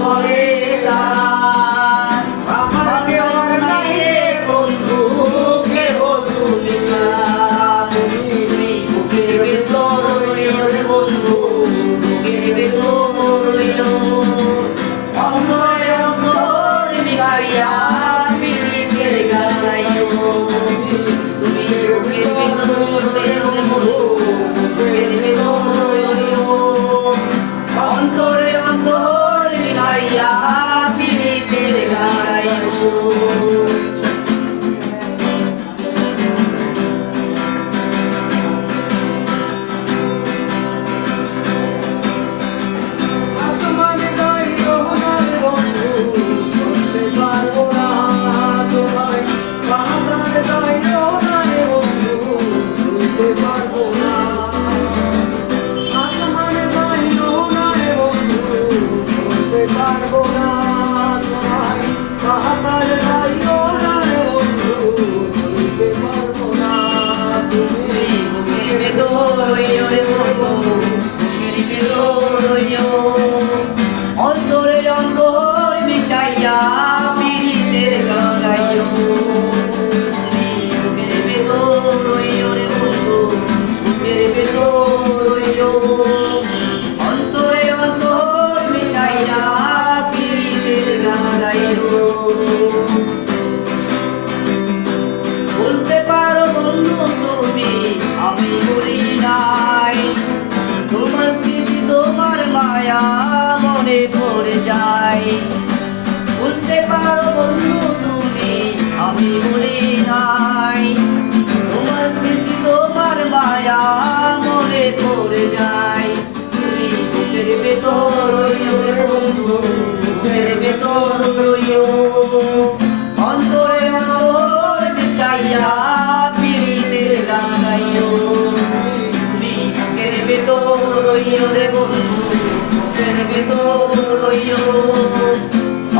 করে আমার নাইরে বন্ধু কেহ তুমি ছাড়া, তুমি বুকের ভেতর রইও রে বন্ধু, বুকের ভেতর রইও, অন্তরে অন্তর মিশাইয়া পিরিতের গান গাইও, তুমি বুকের ভেতর রইও রে বন্ধু, বুকের ভেতর রইও, অন্তরে অন্তর মিশাইয়া পিরিতের গান গাইও। বলতে পারো বন্ধু তুমি আমি বলি নাই, তোমার স্মৃতি তোমার মায়া মনে পড়ে যায়। বলতে পারো বন্ধু তুমি আমি বলি নাই, তোমার স্মৃতি তোমার মায়া মনে পড়ে যায়। তুমি বুকের ভেতর রইও রে বন্ধু, বুকের ভেতর রইও, অন্তরে অন্তর মিশাইয়া পিরিতের গান গাইও, তুমি বুকের ভেতর রইও রে বন্ধু, বুকের ভেতর রইও,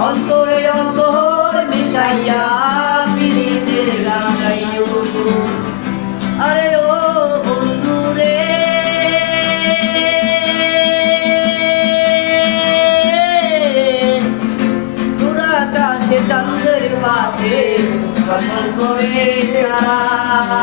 অন্তরে অন্তর মিশাইয়া পিরিতের গান গাইও। আরে ও বন্ধু রে, তোরা আকাশে চাঁদের পাশে কমল করে তারা।